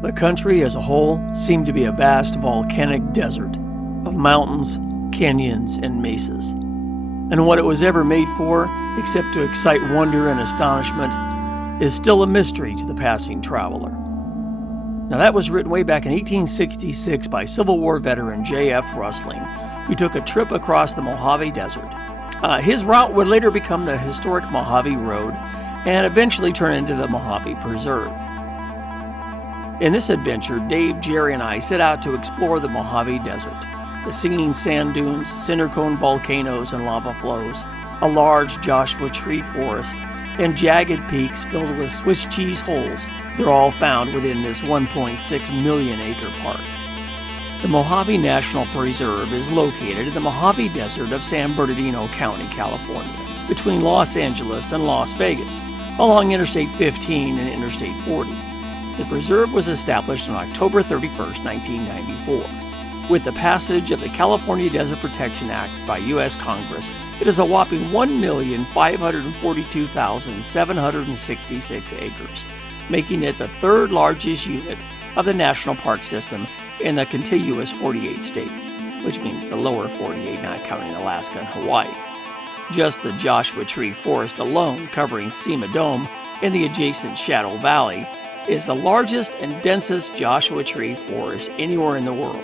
The country as a whole seemed to be a vast volcanic desert of mountains, canyons, and mesas. And what it was ever made for, except to excite wonder and astonishment, is still a mystery to the passing traveler. Now that was written way back in 1866 by Civil War veteran J.F. Rusling, who took a trip across the Mojave Desert. His route would later become the historic Mojave Road and eventually turn into the Mojave Preserve. In this adventure, Dave, Jerry, and I set out to explore the Mojave Desert, the singing sand dunes, cinder cone volcanoes and lava flows, a large Joshua tree forest, and jagged peaks filled with Swiss cheese holes. They're all found within this 1.6 million acre park. The Mojave National Preserve is located in the Mojave Desert of San Bernardino County, California, between Los Angeles and Las Vegas, along Interstate 15 and Interstate 40. The preserve was established on October 31, 1994. With the passage of the California Desert Protection Act by U.S. Congress, it is a whopping 1,542,766 acres, making it the third largest unit of the national park system in the contiguous 48 states, which means the lower 48 not counting Alaska and Hawaii. Just the Joshua Tree Forest alone, covering Cima Dome and the adjacent Shadow Valley, is the largest and densest Joshua Tree forest anywhere in the world.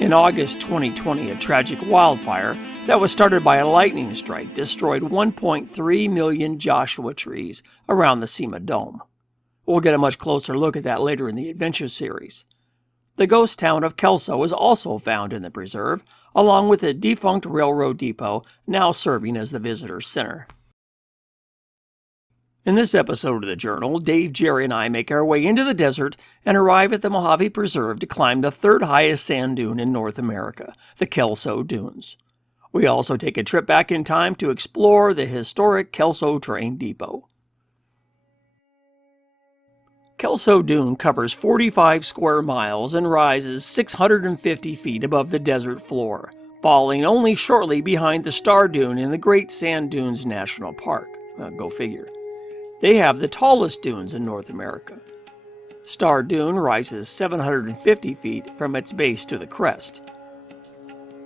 In August 2020, a tragic wildfire that was started by a lightning strike destroyed 1.3 million Joshua trees around the Cima Dome. We'll get a much closer look at that later in the adventure series. The ghost town of Kelso is also found in the preserve, along with a defunct railroad depot now serving as the visitor center. In this episode of the Journal, Dave, Jerry, and I make our way into the desert and arrive at the Mojave Preserve to climb the third highest sand dune in North America, the Kelso Dunes. We also take a trip back in time to explore the historic Kelso Train Depot. Kelso Dune covers 45 square miles and rises 650 feet above the desert floor, falling only shortly behind the Star Dune in the Great Sand Dunes National Park. Go figure. They have the tallest dunes in North America. Star Dune rises 750 feet from its base to the crest.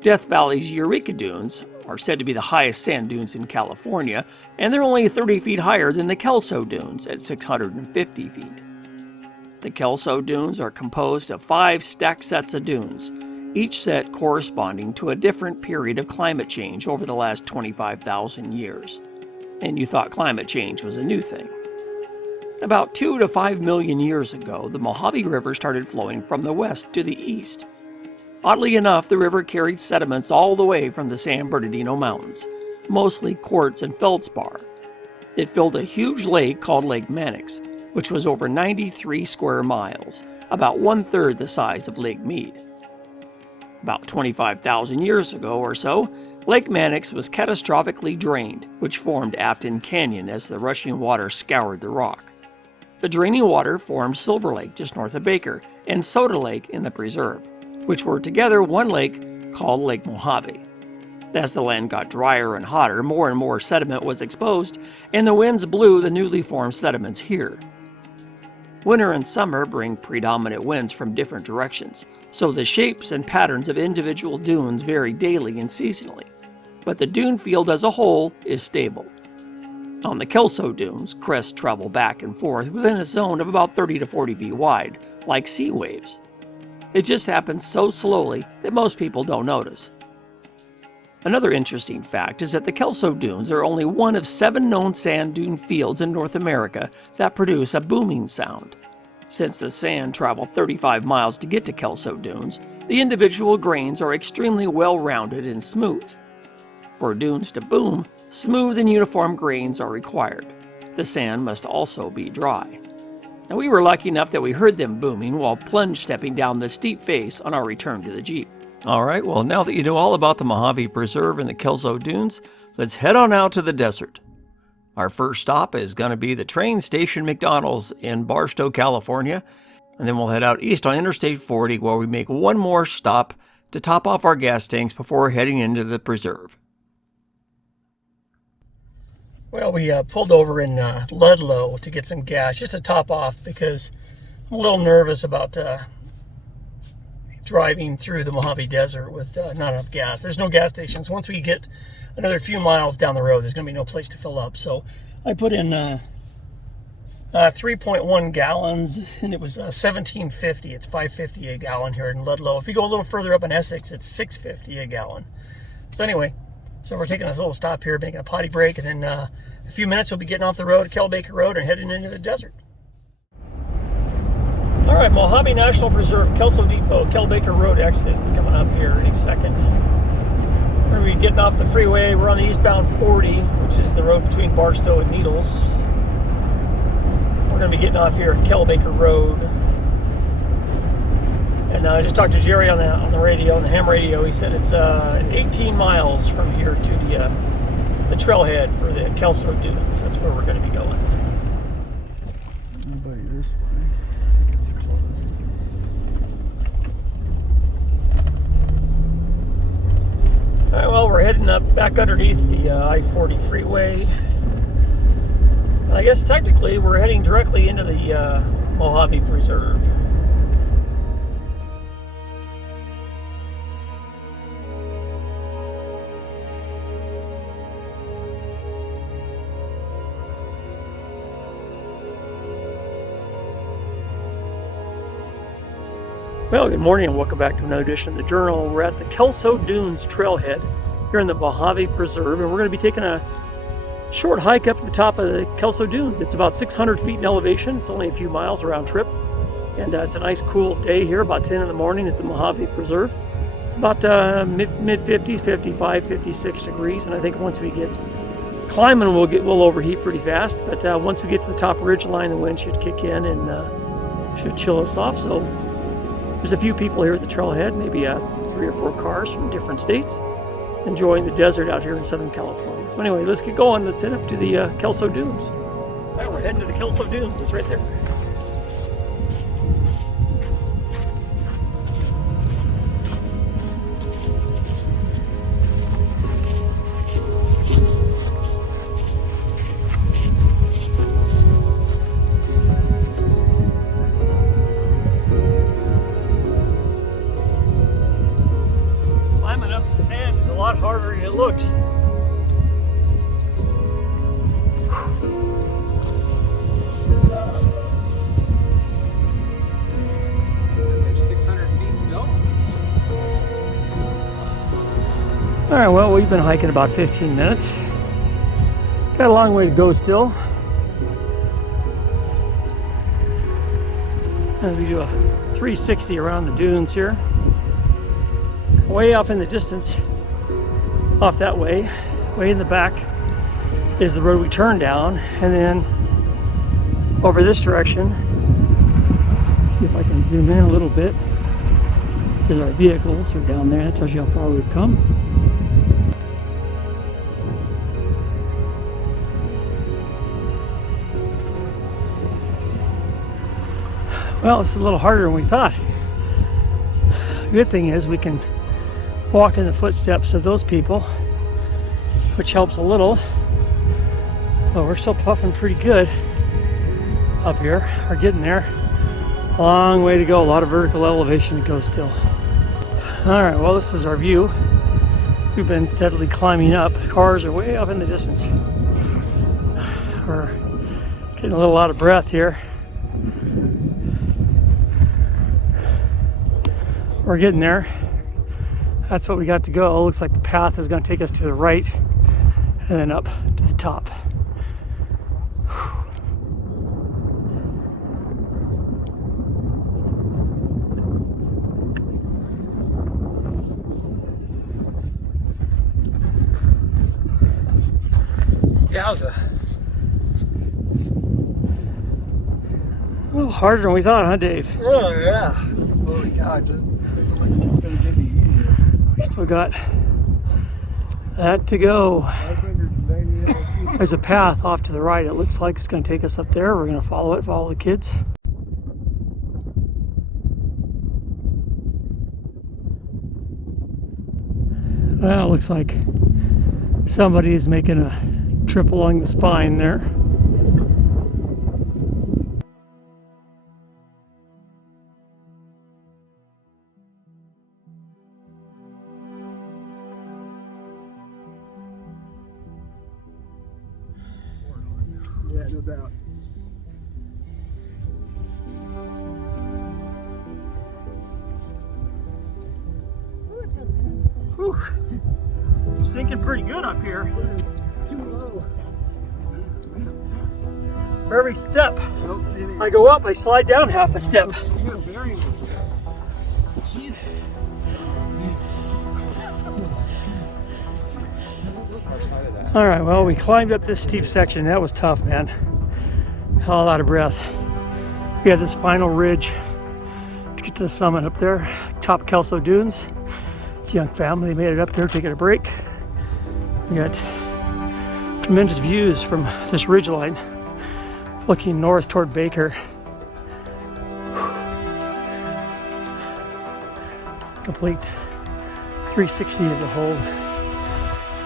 Death Valley's Eureka Dunes are said to be the highest sand dunes in California, and they're only 30 feet higher than the Kelso Dunes at 650 feet. The Kelso Dunes are composed of 5 stacked sets of dunes, each set corresponding to a different period of climate change over the last 25,000 years. And you thought climate change was a new thing. About 2 to 5 million years ago, the Mojave River started flowing from the west to the east. Oddly enough, the river carried sediments all the way from the San Bernardino Mountains, mostly quartz and feldspar. It filled a huge lake called Lake Mannix, which was over 93 square miles, about 1/3 the size of Lake Mead. About 25,000 years ago or so, Lake Mannix was catastrophically drained, which formed Afton Canyon as the rushing water scoured the rock. The draining water formed Silver Lake just north of Baker and Soda Lake in the preserve, which were together one lake called Lake Mojave. As the land got drier and hotter, more and more sediment was exposed, and the winds blew the newly formed sediments here. Winter and summer bring predominant winds from different directions, so the shapes and patterns of individual dunes vary daily and seasonally, but the dune field as a whole is stable. On the Kelso Dunes, crests travel back and forth within a zone of about 30 to 40 feet wide, like sea waves. It just happens so slowly that most people don't notice. Another interesting fact is that the Kelso Dunes are only one of 7 known sand dune fields in North America that produce a booming sound. Since the sand traveled 35 miles to get to Kelso Dunes, the individual grains are extremely well-rounded and smooth. For dunes to boom, smooth and uniform grains are required. The sand must also be dry. Now, we were lucky enough that we heard them booming while plunge stepping down the steep face on our return to the Jeep. All right, well, now that you know all about the Mojave Preserve and the Kelso Dunes, let's head on out to the desert. Our first stop is going to be the train station McDonald's in Barstow, California, and then we'll head out east on Interstate 40 where we make one more stop to top off our gas tanks before heading into the preserve. Well, we pulled over in Ludlow to get some gas, just to top off, because I'm a little nervous about driving through the Mojave Desert with not enough gas. There's no gas stations. Once we get another few miles down the road, there's going to be no place to fill up. So I put in 3.1 gallons, and it was $17.50. It's $5.50 a gallon here in Ludlow. If you go a little further up in Essex, it's $6.50 a gallon. So anyway, so we're taking this little stop here, making a potty break, and then a few minutes we'll be getting off the road, Kelso Road, and heading into the desert. All right, Mojave National Preserve, Kelso Depot, Kelso Road exit. It's coming up here any second. We're going to be getting off the freeway. We're on the eastbound 40, which is the road between Barstow and Needles. We're going to be getting off here at Kelso Road. And I just talked to Jerry on the radio, on the ham radio. He said it's 18 miles from here to the trailhead for the Kelso Dunes. That's where we're going to be going. Nobody this way. I think it's closed. All right, well, we're heading up back underneath the I-40 freeway. And I guess technically we're heading directly into the Mojave Preserve. Well, good morning and welcome back to another edition of the Journal. We're at the Kelso Dunes trailhead here in the Mojave Preserve, and we're going to be taking a short hike up to the top of the Kelso Dunes. It's about 600 feet in elevation. It's only a few miles round trip, and it's a nice cool day here, about 10 in the morning at the Mojave Preserve. It's about mid-50s, 55, 56 degrees, and I think once we get climbing, we'll overheat pretty fast, but once we get to the top ridge line, the wind should kick in and should chill us off. So there's a few people here at the trailhead, maybe 3 or 4 cars from different states, enjoying the desert out here in Southern California. So anyway, let's get going. Let's head up to the Kelso Dunes. All right, we're heading to the Kelso Dunes. It's right there. Harder than it looks. There's 600 feet to go. All right, well, we've been hiking about 15 minutes. Got a long way to go still. As we do a 360 around the dunes here. Way off in the distance, off that way in the back, is the road we turn down, and then over this direction, let's see if I can zoom in a little bit, is our vehicles are down there. That tells you how far we've come. Well, it's a little harder than we thought. The good thing is we can walk in the footsteps of those people, which helps a little. But we're still puffing pretty good up here, or getting there. A long way to go, a lot of vertical elevation to go still. All right, well, this is our view. We've been steadily climbing up. The cars are way up in the distance. We're getting a little out of breath here. We're getting there. That's what we got to go. Looks like the path is going to take us to the right and then up to the top. Yowza. A little harder than we thought, huh, Dave? Oh, yeah. Holy cow, it doesn't look like it's going to get any easier. We still got that to go. 590 feet. There's a path off to the right. It looks like it's going to take us up there. We're going to follow it, follow the kids. Well, it looks like somebody is making a trip along the spine there. Yeah, no doubt. Whew. Sinking pretty good up here. Too low. For every step Nope, I go up, I slide down half a step. you got a bearing. Jeez. All right, well, we climbed up this steep section. That was tough, man. All out of breath. We had this final ridge to get to the summit up there, top Kelso Dunes. It's a young family. They made it up there taking a break. We got tremendous views from this ridge line, looking north toward Baker. Complete 360 of the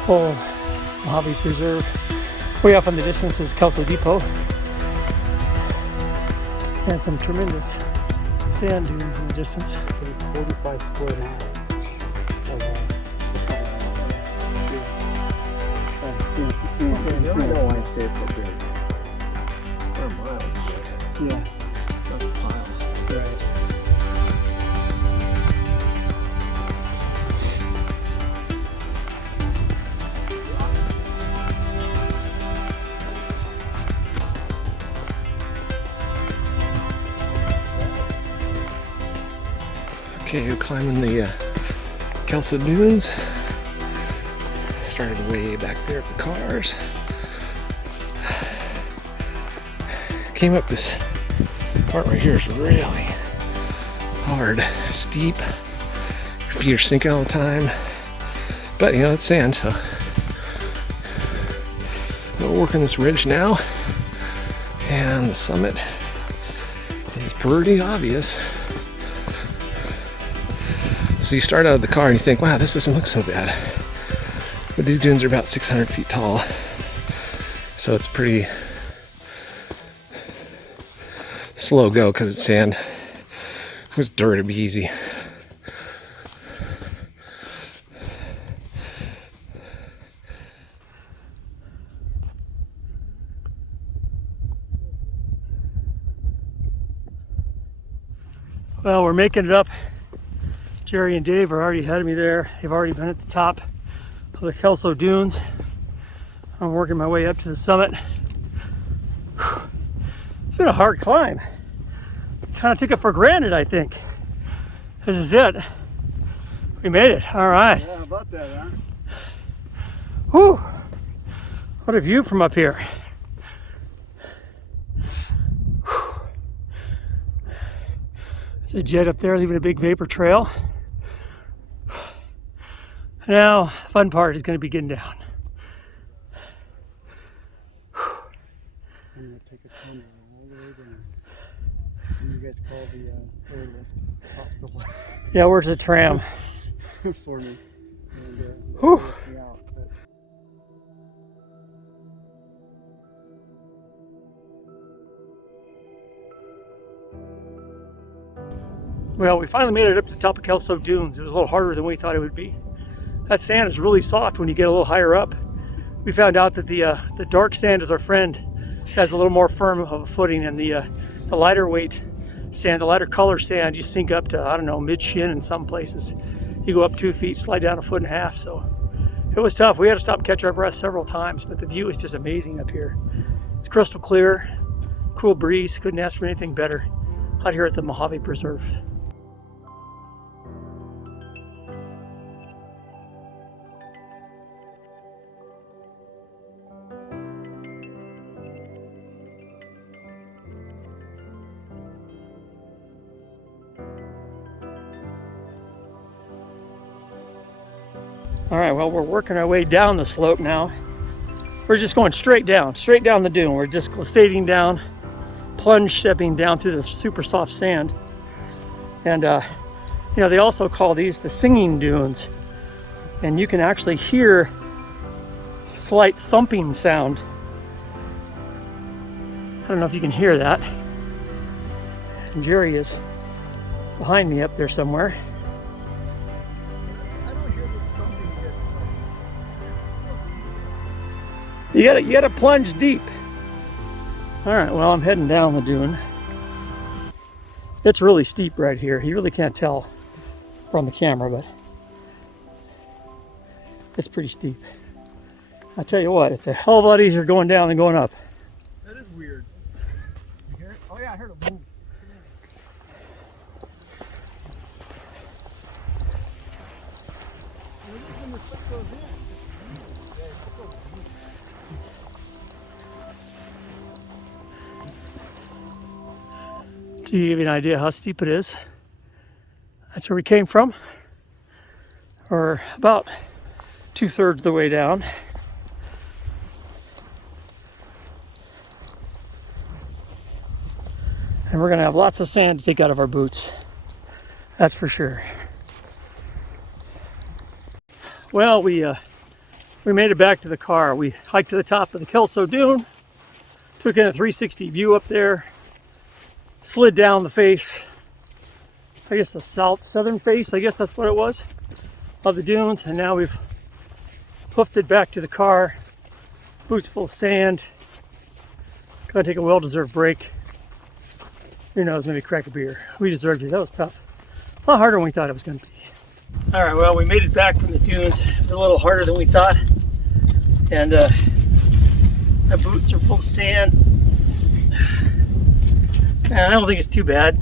whole Mojave Preserve. Way off in the distance is Kelso Depot. And some tremendous sand dunes in the distance. It's 45 square miles. I don't know why I say it's so big. Square miles. Yeah. That's miles. Right. Okay, we're climbing the Kelso Dunes. Started way back there at the cars. Came up this part right here is really hard, steep. Your feet are sinking all the time. But you know, it's sand, so we're working this ridge now. And the summit is pretty obvious. So you start out of the car and you think, wow, this doesn't look so bad. But these dunes are about 600 feet tall. So it's pretty slow go because it's sand. If it was dirt, it'd be easy. Well, we're making it up. Jerry and Dave are already ahead of me there. They've already been at the top of the Kelso Dunes. I'm working my way up to the summit. It's been a hard climb. Kind of took it for granted, I think. This is it. We made it. All right. Yeah, how about that, huh? Whew. What a view from up here. There's a jet up there leaving a big vapor trail. Now, the fun part is going to be getting down. I'm going to take a tunnel all the way down. And you guys call the airlift hospital Yeah, where's the tram? for me. And Whew. lift me out. But Well, we finally made it up to the top of Kelso Dunes. It was a little harder than we thought it would be. That sand is really soft when you get a little higher up. We found out that the dark sand is our friend. It has a little more firm of a footing, and the lighter weight sand, the lighter color sand, you sink up to, I don't know, mid-shin in some places. You go up 2 feet, slide down 1.5 feet, so it was tough. We had to stop and catch our breath several times, but the view is just amazing up here. It's crystal clear, cool breeze, couldn't ask for anything better out here at the Mojave Preserve. All right, well, we're working our way down the slope now. We're just going straight down the dune. We're just glissading down, plunge stepping down through the super soft sand. And, you know, they also call these the singing dunes. And you can actually hear slight thumping sound. I don't know if you can hear that. And Jerry is behind me up there somewhere. I don't hear this thumping yet. You gotta plunge deep. All right, well, I'm heading down the dune. It's really steep right here. You really can't tell from the camera, but it's pretty steep. I tell you what, it's a hell of a lot easier going down than going up. That is weird. You hear it? Oh yeah, I heard it move. To give you an idea how steep it is, that's where we came from. We're about 2/3 of the way down. And we're gonna have lots of sand to take out of our boots. That's for sure. Well, we made it back to the car. We hiked to the top of the Kelso Dune, took in a 360 view up there, slid down the face, I guess the southern face, I guess that's what it was, of the dunes, and now we've hoofed it back to the car, boots full of sand. Gonna take a well-deserved break. Who knows, maybe crack a beer. We deserved it. That was tough. A lot harder than we thought it was gonna be. All right, well, we made it back from the dunes. It was a little harder than we thought, and my boots are full of sand. And I don't think it's too bad.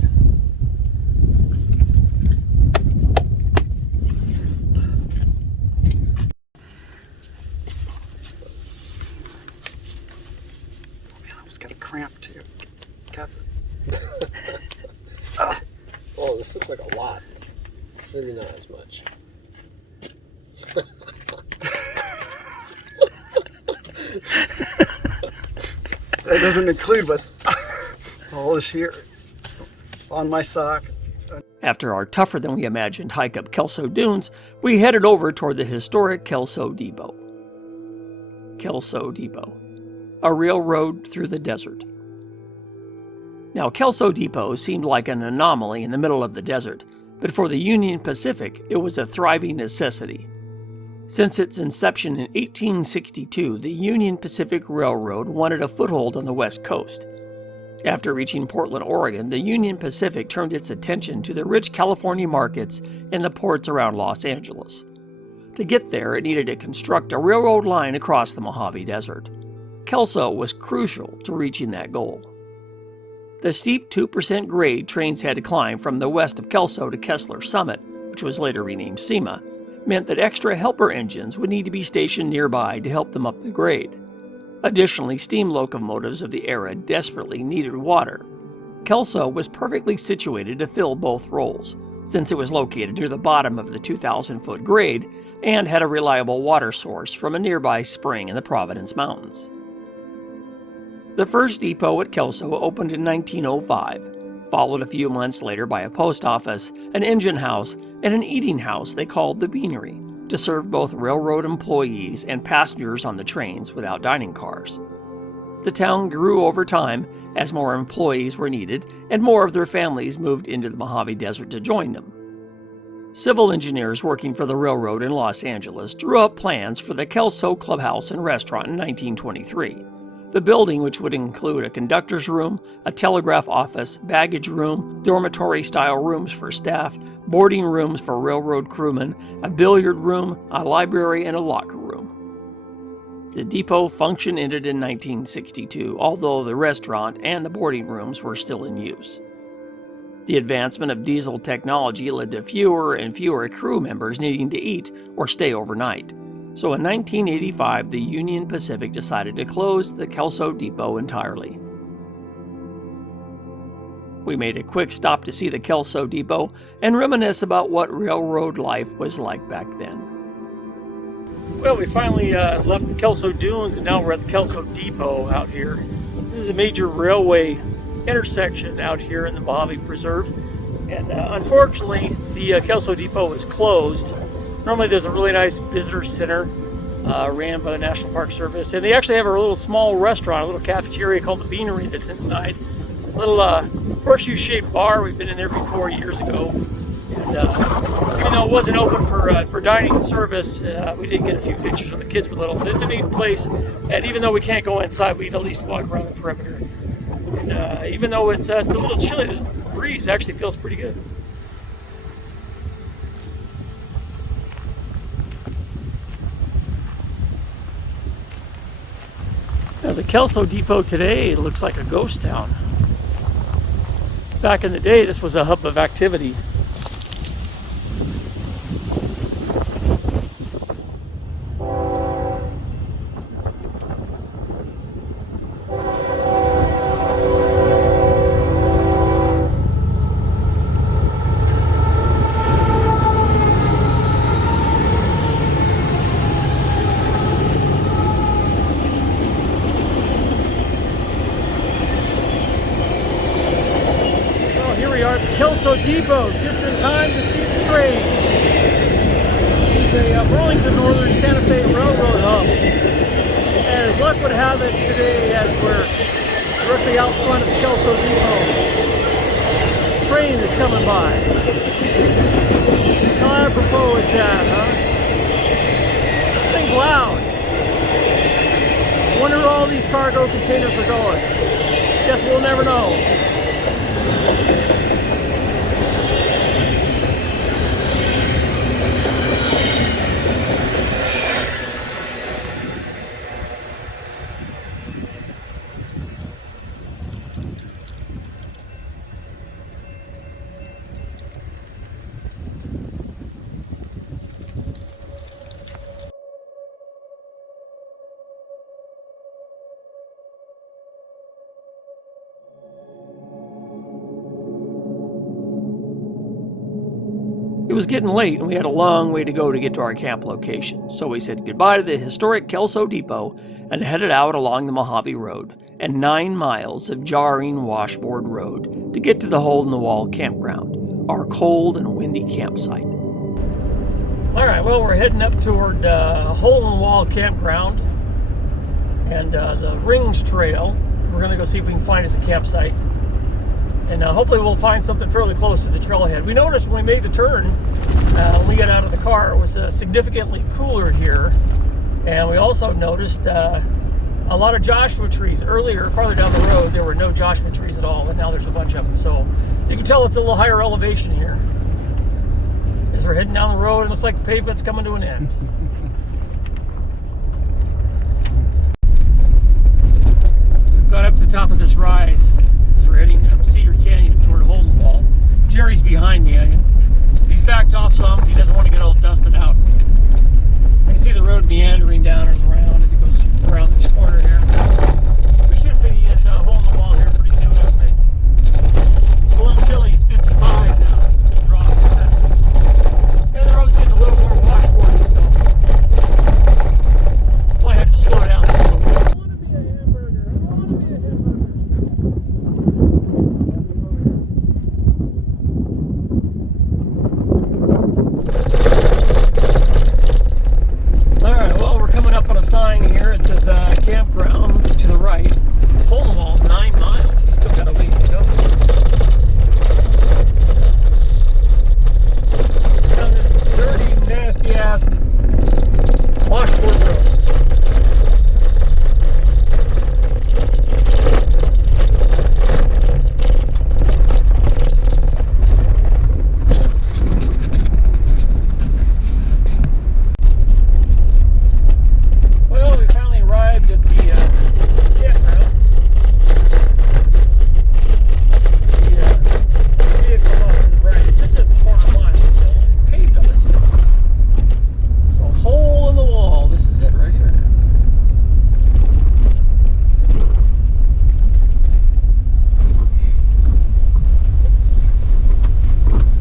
I almost got a cramp too. Got Oh, this looks like a lot. Maybe not as much. That doesn't include what's all this here on my sock. After our tougher than we imagined hike up Kelso Dunes, we headed over toward the historic Kelso Depot. Kelso Depot, a railroad through the desert. Now, Kelso Depot seemed like an anomaly in the middle of the desert, but for the Union Pacific, it was a thriving necessity. Since its inception in 1862, the Union Pacific Railroad wanted a foothold on the West Coast. After reaching Portland, Oregon, the Union Pacific turned its attention to the rich California markets and the ports around Los Angeles. To get there, it needed to construct a railroad line across the Mojave Desert. Kelso was crucial to reaching that goal. The steep 2% grade trains had to climb from the west of Kelso to Kessler Summit, which was later renamed SEMA, meant that extra helper engines would need to be stationed nearby to help them up the grade. Additionally, steam locomotives of the era desperately needed water. Kelso was perfectly situated to fill both roles, since it was located near the bottom of the 2,000-foot grade and had a reliable water source from a nearby spring in the Providence Mountains. The first depot at Kelso opened in 1905, followed a few months later by a post office, an engine house, and an eating house they called the Beanery, to serve both railroad employees and passengers on the trains without dining cars. The town grew over time as more employees were needed and more of their families moved into the Mojave Desert to join them. Civil engineers working for the railroad in Los Angeles drew up plans for the Kelso Clubhouse and Restaurant in 1923. The building, which would include a conductor's room, a telegraph office, baggage room, dormitory-style rooms for staff, boarding rooms for railroad crewmen, a billiard room, a library, and a locker room. The depot function ended in 1962, although the restaurant and the boarding rooms were still in use. The advancement of diesel technology led to fewer and fewer crew members needing to eat or stay overnight. So in 1985, the Union Pacific decided to close the Kelso Depot entirely. We made a quick stop to see the Kelso Depot and reminisce about what railroad life was like back then. Well, we finally left the Kelso Dunes and now we're at the Kelso Depot out here. This is a major railway intersection out here in the Mojave Preserve. And unfortunately, the Kelso Depot is closed. Normally there's a really nice visitor center ran by the National Park Service, and they actually have a little small restaurant, a little cafeteria called the Beanery that's inside. A little horseshoe-shaped bar. We've been in there before years ago, and even though it wasn't open for dining service, we did get a few pictures when the kids were little. So it's a neat place, and even though we can't go inside, we can at least walk around the perimeter. even though it's a little chilly, this breeze actually feels pretty good. Now, the Kelso Depot today looks like a ghost town. Back in the day, this was a hub of activity. Kelso Depot, just in time to see the train. It's a Burlington Northern Santa Fe Railroad hub. And as luck would have it today, as we're directly out front of Kelso Depot, the train is coming by. How apropos is that, huh? Thing's loud. I wonder where all these cargo containers are going. Guess we'll never know. It was getting late and we had a long way to go to get to our camp location, so we said goodbye to the historic Kelso Depot and headed out along the Mojave Road and 9 miles of jarring washboard road to get to the Hole in the Wall Campground, our cold and windy campsite. Alright, well, we're heading up toward Hole in the Wall Campground and the Rings Trail. We're going to go see if we can find us a campsite. And hopefully we'll find something fairly close to the trailhead. We noticed when we made the turn, when we got out of the car, it was significantly cooler here. And we also noticed a lot of Joshua trees. Earlier, farther down the road, there were no Joshua trees at all, and now there's a bunch of them. So you can tell it's a little higher elevation here. As we're heading down the road, it looks like the pavement's coming to an end. We've got up to the top of this rise. We're heading up Cedar Canyon toward Hole in the Wall. Jerry's behind me. He's backed off some. He doesn't want to get all dusted out. I can see the road meandering down and around as it goes around this corner here. We should be at Hole in the Wall here pretty soon, I think. It's a little chilly. It's 55 now. It's going to drop. And they're always getting a little more washboardy, so might have to slow down a little bit. Sign here, it says campground to the right. Hole in the Wall's 9 miles. We still got a ways to go. Down this dirty, nasty ass washboard road.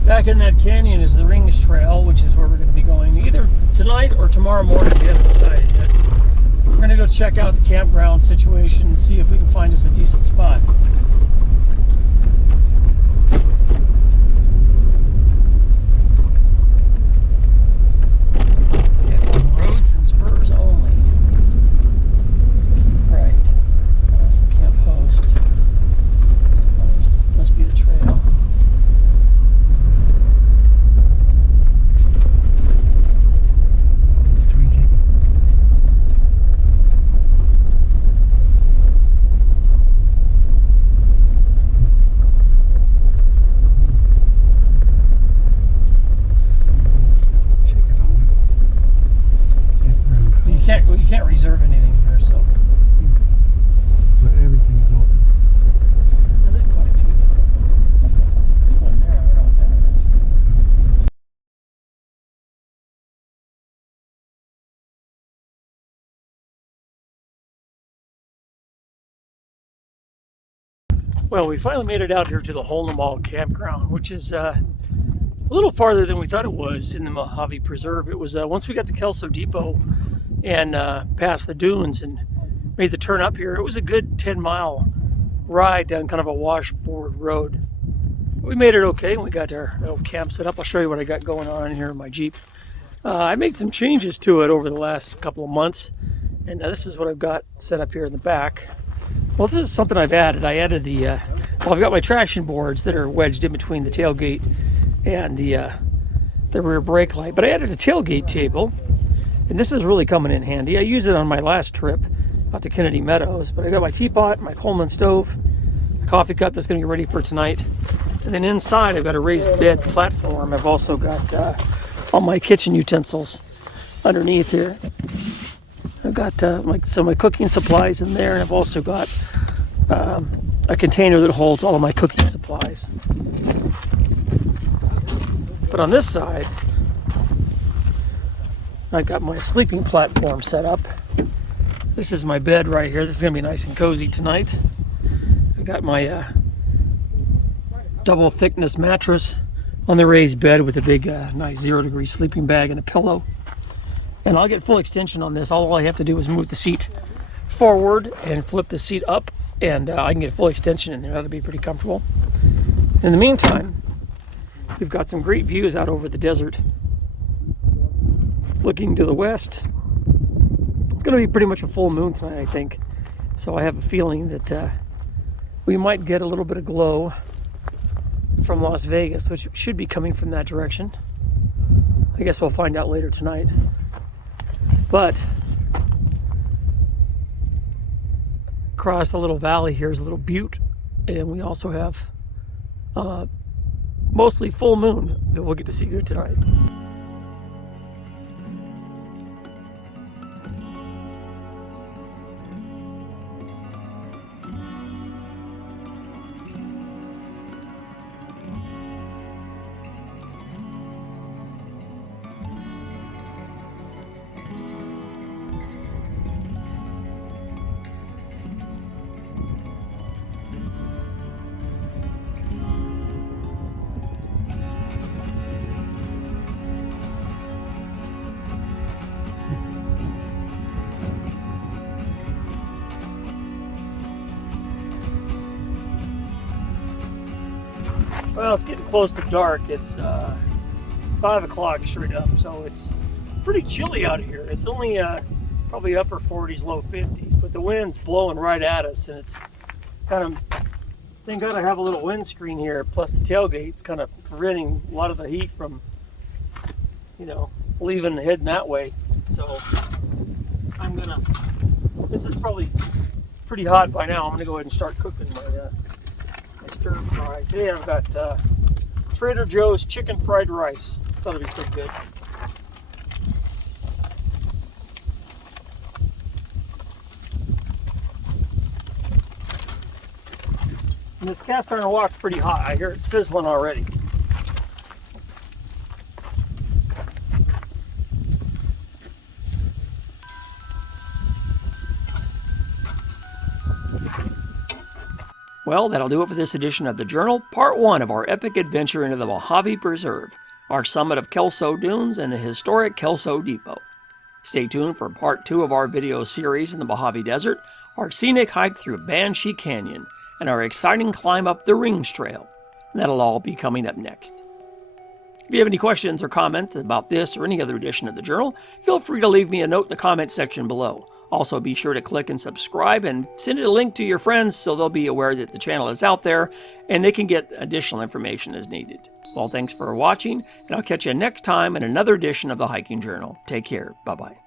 Back in that canyon is the Rings Trail, which is where we're going to be going either tonight or tomorrow morning. We haven't decided yet. We're going to go check out the campground situation and see if we can find us a decent spot. Roads and spurs only. Right. That's the camp host. Must be the trail. Well, we finally made it out here to the Wall Campground, which is a little farther than we thought it was in the Mojave Preserve. It was once we got to Kelso Depot and past the dunes and made the turn up here, it was a good 10-mile ride down kind of a washboard road. We made it okay, and we got our little camp set up. I'll show you what I got going on here in my Jeep. I made some changes to it over the last couple of months, and this is what I've got set up here in the back. Well, this is something I've added. I added the, well, I've got my traction boards that are wedged in between the tailgate and the rear brake light, but I added a tailgate table, and this is really coming in handy. I used it on my last trip out to Kennedy Meadows, but I got my teapot, my Coleman stove, a coffee cup that's going to be ready for tonight, and then inside I've got a raised bed platform. I've also got all my kitchen utensils underneath here. I've got some of my cooking supplies in there, and I've also got a container that holds all of my cooking supplies. But on this side, I've got my sleeping platform set up. This is my bed right here. This is going to be nice and cozy tonight. I've got my double thickness mattress on the raised bed with a big nice 0-degree sleeping bag and a pillow. And I'll get full extension on this. All I have to do is move the seat forward and flip the seat up, and I can get full extension in there. That'll be pretty comfortable. In the meantime, we've got some great views out over the desert. Looking to the west, it's going to be pretty much a full moon tonight, I think. So I have a feeling that we might get a little bit of glow from Las Vegas, which should be coming from that direction. I guess we'll find out later tonight. But across the little valley here is a little butte, and we also have mostly full moon that we'll get to see good tonight. Well, it's getting close to dark. It's 5 o'clock straight up, so it's pretty chilly out here. It's only probably upper 40s, low 50s, but the wind's blowing right at us, and it's kind of, thank God I have a little windscreen here, plus the tailgate's kind of preventing a lot of the heat from, you know, leaving and heading that way. So I'm gonna, this is probably pretty hot by now. I'm gonna go ahead and start cooking my stir fry. Today I've got Trader Joe's chicken fried rice. So that'll be pretty good. And this cast iron wok's pretty hot. I hear it sizzling already. Well, that'll do it for this edition of the Journal, part 1 of our epic adventure into the Mojave Preserve, our summit of Kelso Dunes and the historic Kelso Depot. Stay tuned for part 2 of our video series in the Mojave Desert, our scenic hike through Banshee Canyon, and our exciting climb up the Rings Trail. That'll all be coming up next. If you have any questions or comments about this or any other edition of the Journal, feel free to leave me a note in the comment section below. Also, be sure to click and subscribe and send a link to your friends so they'll be aware that the channel is out there and they can get additional information as needed. Well, thanks for watching, and I'll catch you next time in another edition of the Hiking Journal. Take care. Bye-bye.